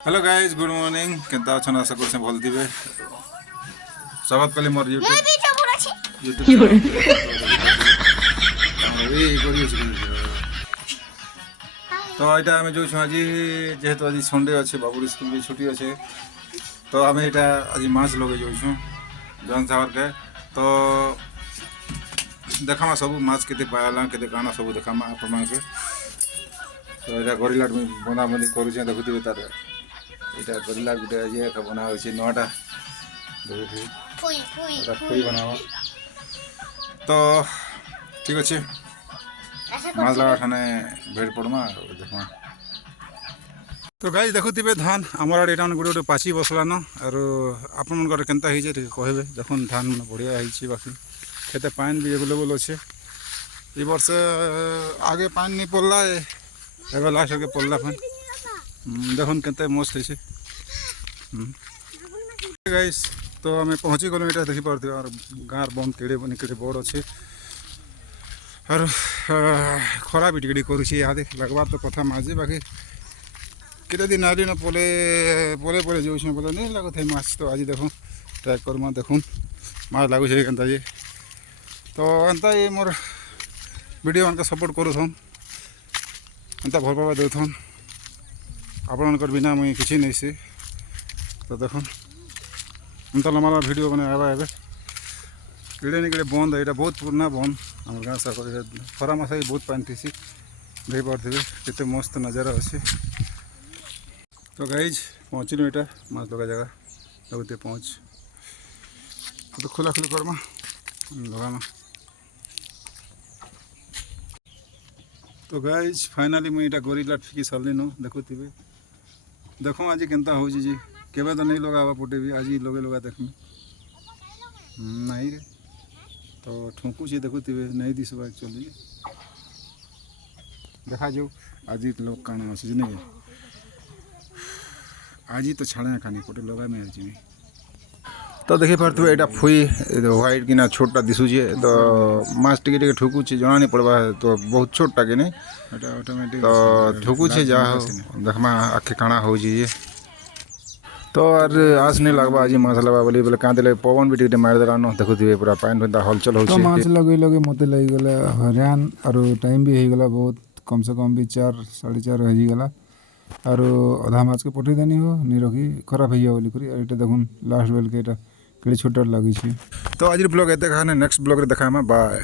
Hello guys, good morning. केंता अछन? आशा करछे भल दिबे। स्वागत कले मोर यूट्यूब तो एटा आमे जो आज जेहेतु आज संडे अच्छे बाबू स्कूल भी छुट्टी अच्छे तो आमे एटा आज माछ लगे जाऊँ जन सावर के तो देखा सब माछ के पाला के काना सब देखा आप के तो यहाँ गरिला बना बनी करुचे देखुवे तार यहाँ गरिला गोटे ये बना हो नौटा फुई बनावा तो ठीक अच्छे माछ लगा ठाने भेट पड़मा देखमा। तो गाइस देखुवे धान आमर आड़े गोटे गोटे पाची बसलान और आपन केन्ता हो कहबे देखुन धान बढ़िया हो बाकी खेते पानी भी एवेलेबल अच्छे ये वर्ष आगे पानी नहीं पड़ला एवं लास्ट के पड़ला फन देखुन केते मस्त है गाइस। तो आम पहुँची गलु यहाँ देखी पार्थ और गाँव बंद केड़े बनी केड़े बड़ अच्छे और खरा भी टिके करुचे इहादे लगवार तो कथा माझे बाकी केते दिन आली ना पले पले पले जो बोले नहीं लगत है माछ तो आज देखो ट्राए करमा देखुन माछ लगुच केन्ता ये तो एंता ये मोर वीडियो मान सपोर्ट करूथन एंता भल पावा देथन आपण बिना मुई किसी नहीं से तो देखो एंता लम्बा वीडियो बने आवा एबे केड़े नहीं केड़े बंद है बहुत पुराना बंद आम गाँव सा खरा मास बहुत पानी थी देख पारे केते मस्त नजारा अच्छे। तो गाइज पहुँचलु यहाँ माछ लगा जगह लगते पहुँच तो खोला खोली करमा लगामा। तो गाइज फाइनाली मुझे यहाँ गरिला फिकी सारे न देखुवे देखो आज केन्ता हो जी केवे तो नहीं लगा पटे भी आज लगे लगा देखमी नहीं रे तो ठुकुचे देखुवे नहीं दिशा एक्चुअली देखा जाऊ आज लोग काना अच्छे नहीं आज तो छाड़ा खानी पटे लगा में आज तो देखी पारे यहाँ फुई व्हाइट कि छोटा दिशुचे तो माछ टे ठुकुचे जना नहीं पड़वा तो बहुत छोटा कि नहीं तो ठुकुचे जा देखमा आखे काଣା हो तो आर आस नहीं लगवा आज माछ लगा बोली बोले क्या दिले पवन भी टिके मारिदेलान देखुवे पूरा पानी फुंदा हलचल हो माछ लगे लगे मत लगिगला हरान और टाइम भी होगला बहुत कम से कम भी 4-4:30 होगला और अधा माछ के पठेदेनी हो नहीं रखी खराब हो बोली करी और देखुन लास्ट बेल के केड़े छोटा लगी। तो आज ब्लॉग एते नेक्स्ट ब्लॉग देखा बाय।